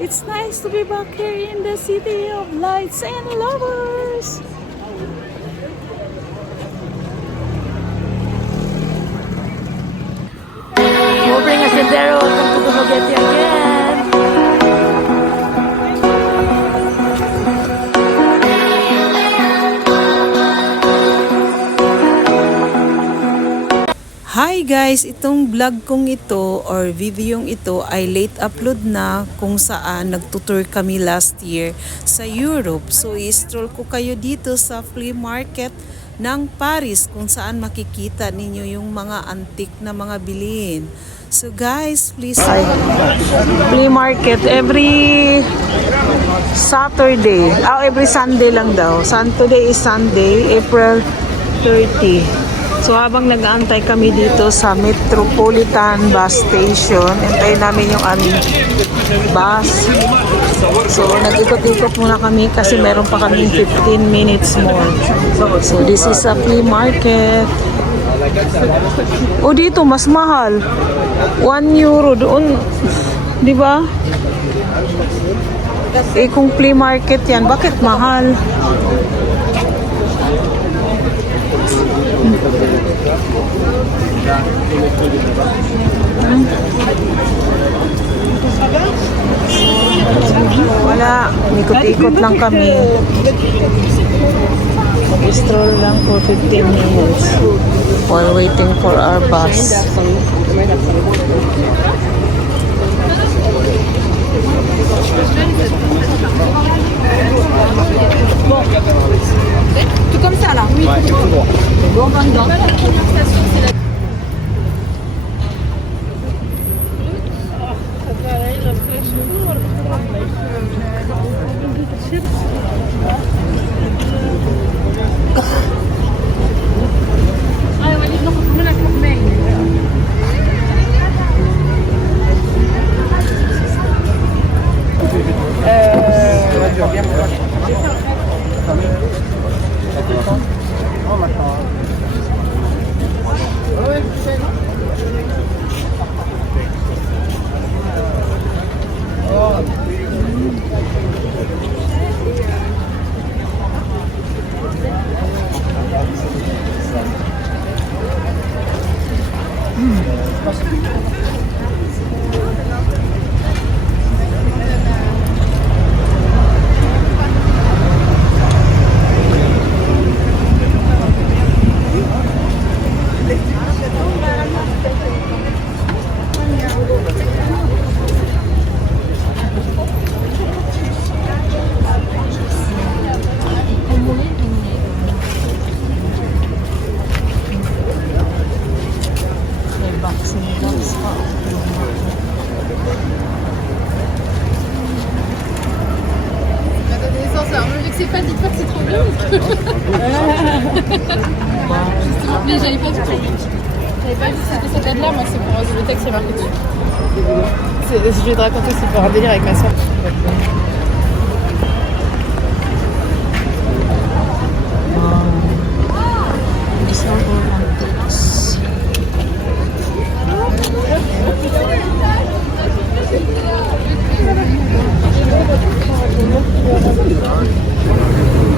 It's nice to be back here in the city of lights and lovers. Moving a sendero, welcome to Dumaguete again. Hi guys! Itong vlog kong ito or videong ito ay late upload na kung saan nagtutour kami last year sa Europe. So i-stroll ko kayo dito sa flea market ng Paris kung saan makikita ninyo yung mga antique na mga bilihin. So guys, please. Flea market every Saturday. Every Sunday lang daw. Today is Sunday, April 30. So habang nag-aantay kami dito sa Metropolitan Bus Station, antayin namin yung aming bus. So nag-ikot-ikot muna kami kasi meron pa kami 15 minutes more. So this is a flea market. O dito mas mahal. 1 euro doon. Di ba? Kung flea market yan, bakit mahal? Wala, ikot-ikot lang kami. Stroll lang for 15 minutes while waiting for our bus. Tout comme ça là. Oui. Bon, ben dedans. C'est pas, dites pas que c'est trop bien. Mais j'avais pas du tout. J'avais pas vu que c'était cette date-là, moi c'est pour le texte qui est marqué dessus. Je vais te raconter, c'est pour un délire avec ma soeur.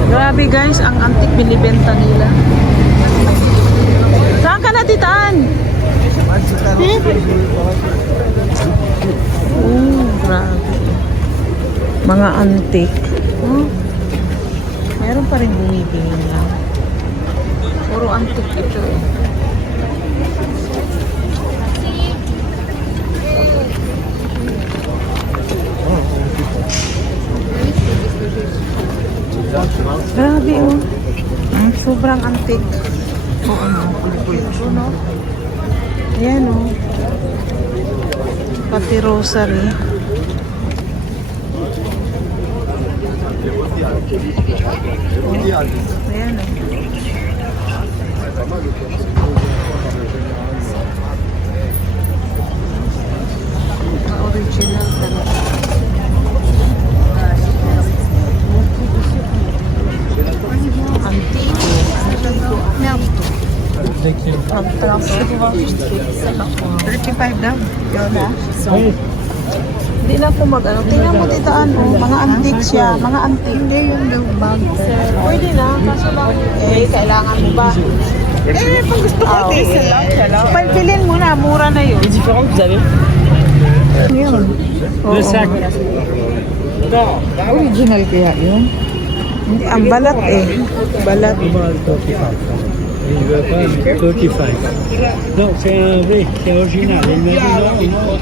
Grabe guys, ang antik binibenta nila. Saan ka natitaan? Grabe. Mga antik. Meron pa rin bumibili lang. Puro antik ito eh. Grabe oh. Sobrang antik. Ayan oh. Pati rosary. Ayan oh. Original talaga. $35 daw. Yun na. So, Hindi na ako mag-ano. Tingnan mo dito ano, mga antique siya. Mga antique. Hindi yung daw bag. Pwede na, kaso lang. Eh, kailangan mo ba? Eh, pag gusto ko, Pagpilin mo na, mura na yun. Différent que vous avez. Yun. Le sac. Original kaya yun? Hindi, ang balat eh. Balat. Il veut pas, mais 35. Non, c'est un vrai, c'est original. Il m'a dit non, non.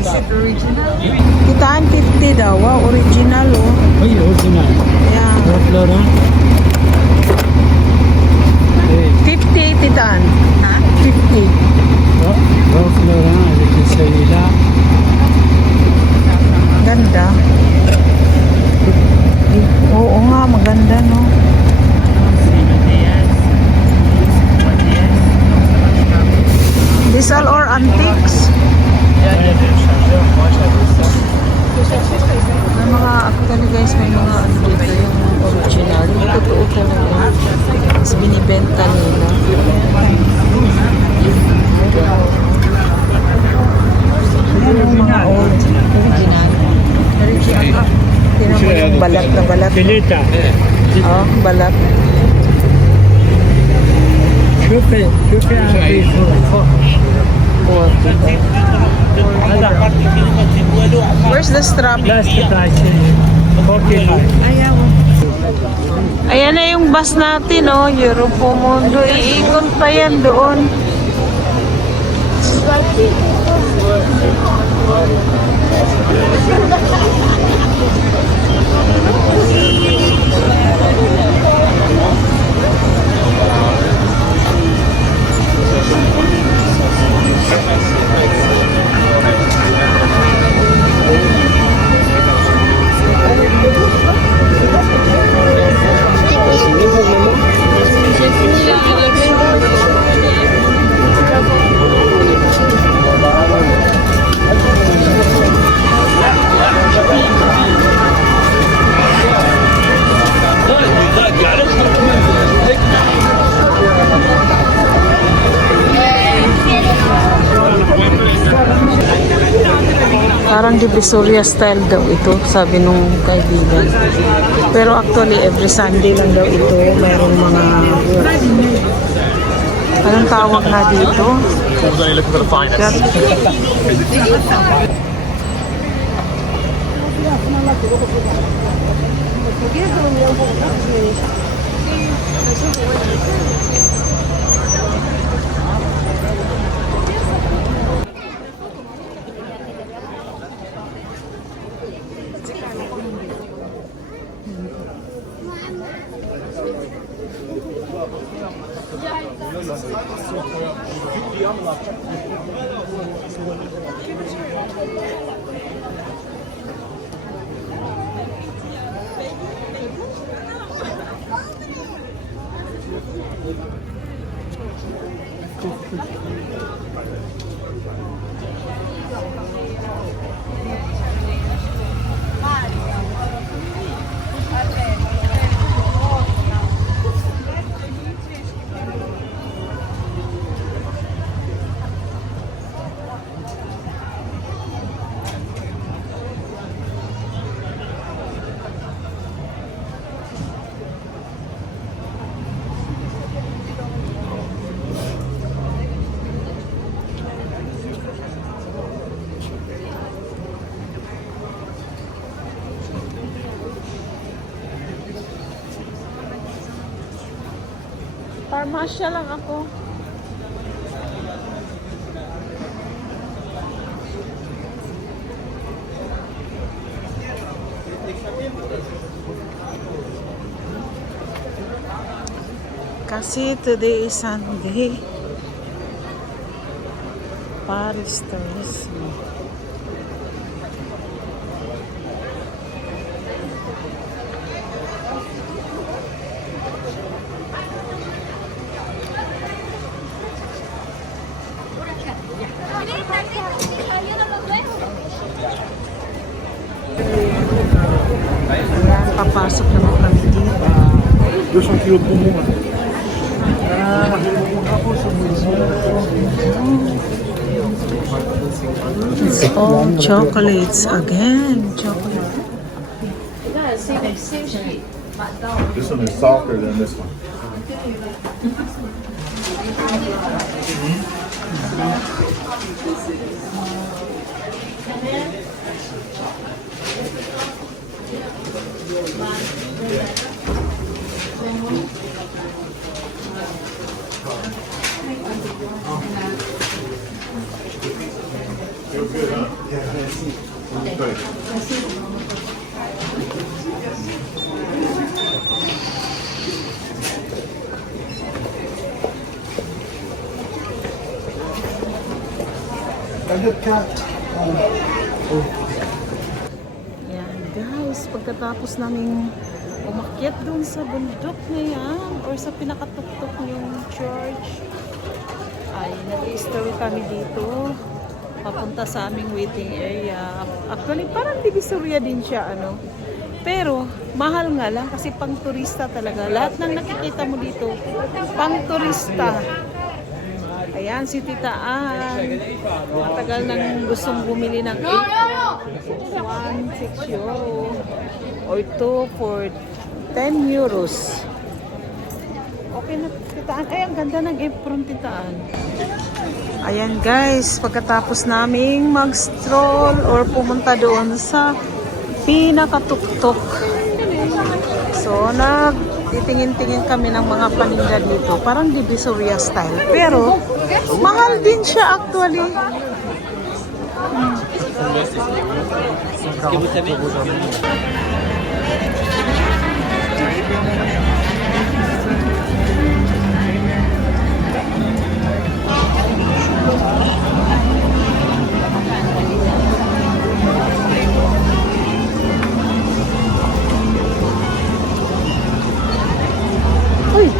Kitaan 50 daw, original oh. Oui, original. Yeah. Ralph Lauren. Et 50 titaan. Ha? 50. Ralph Lauren avec celui-là. Ganda. Oo nga, maganda no. These all are antiques. May mga, actually guys, may mga ano dito yung original. Yung totoo talaga. Tapos binibenta nila. Yung mga old. Original. Original. Tinan mo yung balat na balat. C'est l'état. Oh, balat. Je fais un peu. Where's the strap? Last price, 45. Ayan na yung bus natin, oh. Europa Mundo. Iikot pa yan doon. Parang Divisoria style daw ito, sabi nung kaibigan. Pero actually, every Sunday lang daw ito. Mayroong mga... Anong tawag na dito? Parmasya lang ako. Kasi today is Sunday. Paris tourism. Ayan, papasok naman kami dito. 200 kilos pour moi. It's all chocolates again. Chocolate. This one is softer than this one. Feel good, huh? Yeah. Good. Yan guys, pagkatapos naming umakyat doon sa bundok na yan or sa pinakatuktok yung church, ay nag-stroll kami dito papunta sa aming waiting area. Actually parang Divisoria din siya ano, pero mahal nga lang kasi pang turista talaga. Lahat ng nakikita mo dito pang turista. Ayan si Tita Ann, matagal nang gustong bumili ng 8 6 euro or 2 for 10 euros. Okay na Tita Ann. Ay, ang ganda ng apron Tita Ann. Ayan guys, pagkatapos naming mag-stroll or pumunta doon sa pinakatuktok. So, titingin-tingin kami ng mga paninda dito. Parang Divisoria style. Pero, mahal din siya actually. Uy!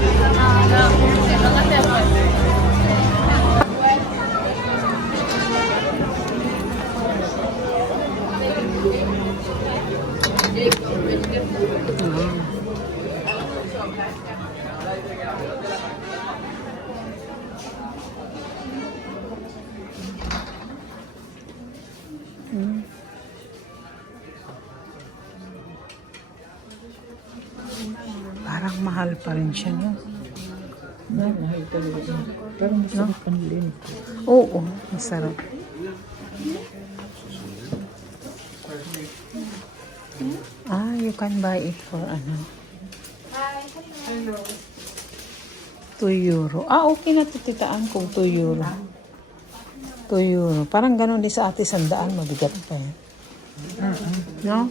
Parang mahal pa rin siya, no? Mahal talaga. Pero masarap ang link. Oo, masarap. Ah, you can buy it for ano? 2 euro. Ah, okay na tititaan kung 2 euro. 2 euro. Parang ganun din sa ate 100, mabigat pa yan. No?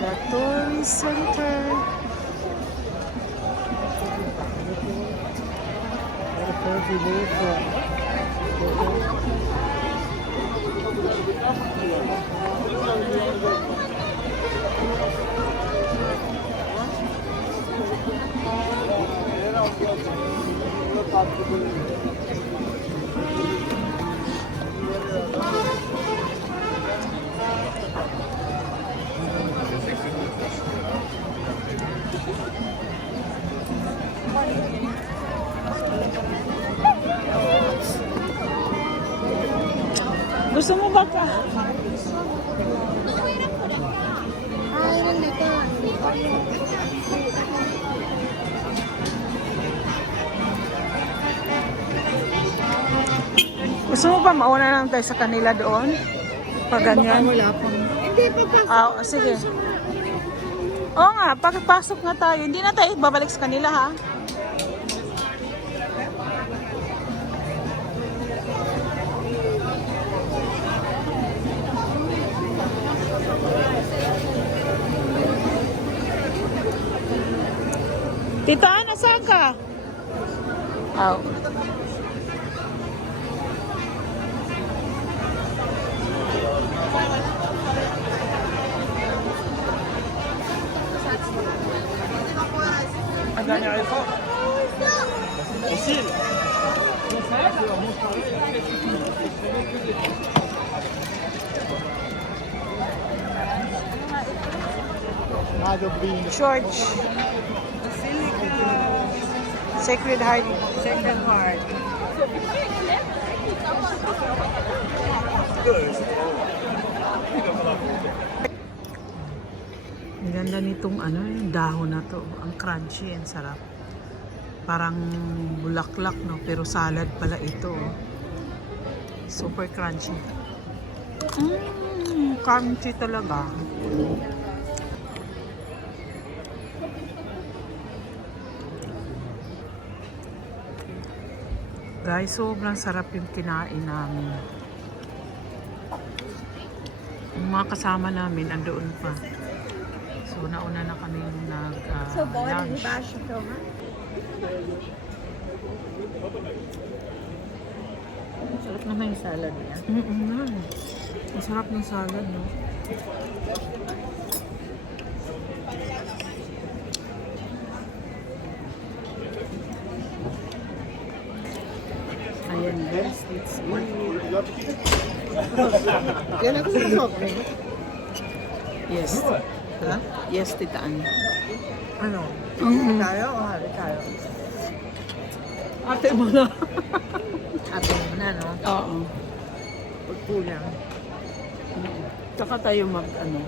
The tourist center. Gusto mo ba ka? Gusto mo ba mauna lang tayo sa kanila doon? Pag ganyan? Wala pang... Hindi, papasok. Ah, sige. Oo nga, pagpasok nga tayo. Hindi na tayo babalik sa kanila ha. Tita, nasaan ka? Oh. Church. Sacred Heart. Second heart. Ang ganda nitong ano, yung dahon na to. Ang crunchy, ang sarap. Parang bulaklak, no? Pero salad pala ito. Oh. Super crunchy. Crunchy talaga. Guys, sobrang sarap yung kinain namin. Yung mga kasama namin, andoon pa. So, nauna na kami nag-lunch. Sarap naman yung salad niya. Ang sarap ng salad, no? Ayan, guys. Let's eat. Yan ako sa soft drink. Yes. Ha? Yes, Tita Ann. Ano? Tayo o hali tayo? Ate mo na. Ato mo na, no? Oo. Pagkulang. Tsaka tayo ano.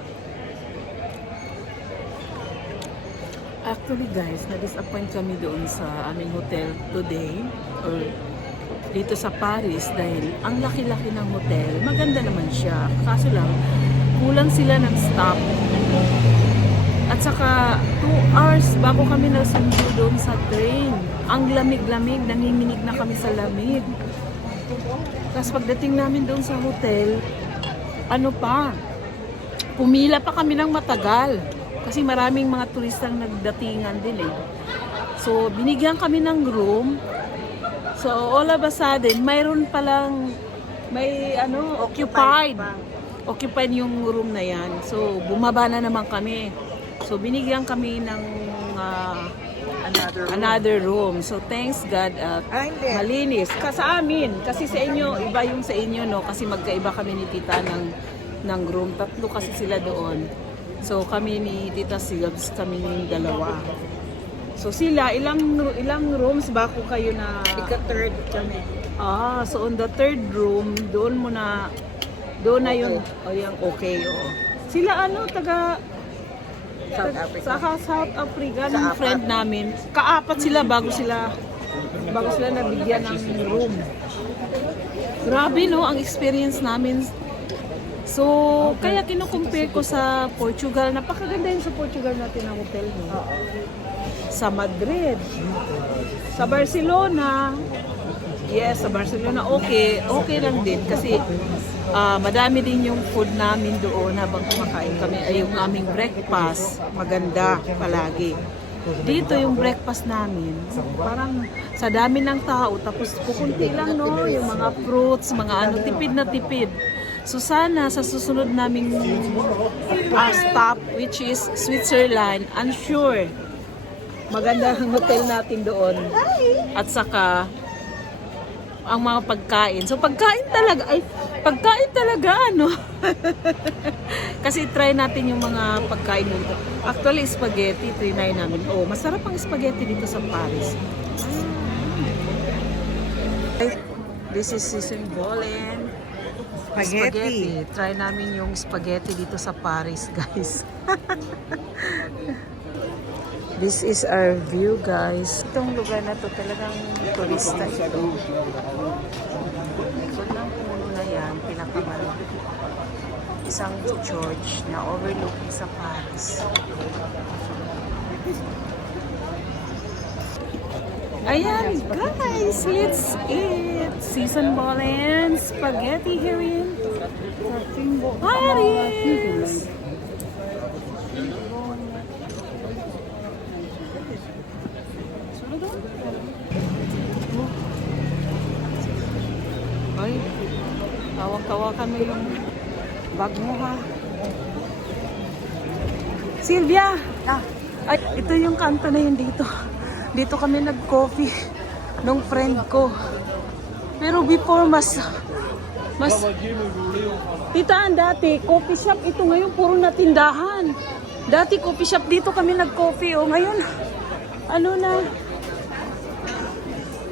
Actually guys, na-disappoint kami doon sa aming hotel today or dito sa Paris dahil ang laki-laki ng hotel. Maganda naman siya. Kaso lang, kulang sila ng staff. At saka 2 hours bago kami nasundo doon sa train. Ang lamig-lamig, nanginginig na kami sa lamig. Tapos pagdating namin doon sa hotel, pumila pa kami ng matagal. Kasi maraming mga turistang nagdatingan din eh. So, binigyan kami ng room. So, all of a sudden, mayroon palang, occupied. Occupied yung room na yan. So, bumaba na naman kami. So, binigyan kami ng another room. So, thanks God at malinis. Sa amin, kasi sa inyo, iba yung sa inyo, no? Kasi magkaiba kami ni Tita ng room. 3 kasi sila doon. So, kami ni Tita Sigabs, kami yung 2. So, sila, ilang rooms bago kayo na... Ika-third kami. So on the 3rd room, doon na yun. Yung okay, oo. Sila taga South Africa. Sa South Africa, ng friend namin. Kaapat sila bago sila nabigyan ng room. Grabe, no, ang experience namin. So, kaya kinukumpare ko sa Portugal. Napakaganda yun sa Portugal natin ang hotel, no? Sa Madrid. Sa Barcelona. Yes, sa Barcelona, okay lang din. Kasi madami din yung food namin doon habang kumakain kami. Ay, yung aming breakfast, maganda palagi. Dito yung breakfast namin, parang sa dami ng tao, tapos kukunti lang, no? Yung mga fruits, mga tipid na tipid. So sana sa susunod naming stop, which is Switzerland, I'm sure maganda ang hotel natin doon. At saka ang mga pagkain. So pagkain talaga ano. Kasi try natin yung mga pagkain dito. Actually spaghetti trinay namin. Masarap ang spaghetti dito sa Paris. This is sisig bolen. Spaghetti. Try namin yung spaghetti dito sa Paris, guys. This is our view, guys. Itong lugar na to talagang turista ito. Likod ng puno na yan, pinakamalaki. Isang church na overlooking sa Paris. Ayan, guys, let's eat season ball and spaghetti here in Paris. Ay, tawag-tawakan mo yung bag mo, ha? Sylvia! Ay, ito yung kanto na yun dito. Dito kami nag-coffee nung friend ko. Pero before mas Tita, dati coffee shop ito, ngayon puro na tindahan. Dati coffee shop dito kami nag-coffee. Oh, ngayon, ano na.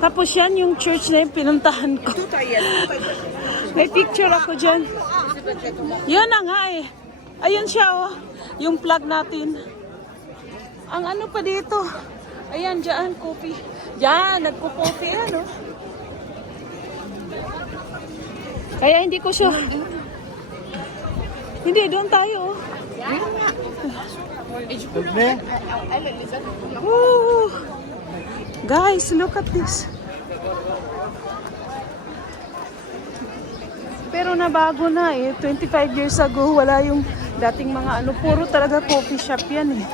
Tapos yan yung church na yung pinuntahan ko. May picture ako dyan. Yan na nga eh. Ayun siya oh. Yung plug natin. Ang ano pa dito. Ayan, dyan, coffee. Dyan, nagko-coffee yan oh. Kaya hindi ko siya. Hindi, doon tayo oh. Woo! Guys, look at this. Pero nabago na eh. 25 years ago, wala yung dating mga ano. Puro talaga coffee shop yan eh.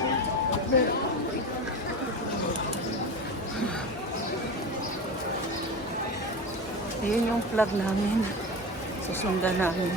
Ayan yung plug namin. Susundan namin.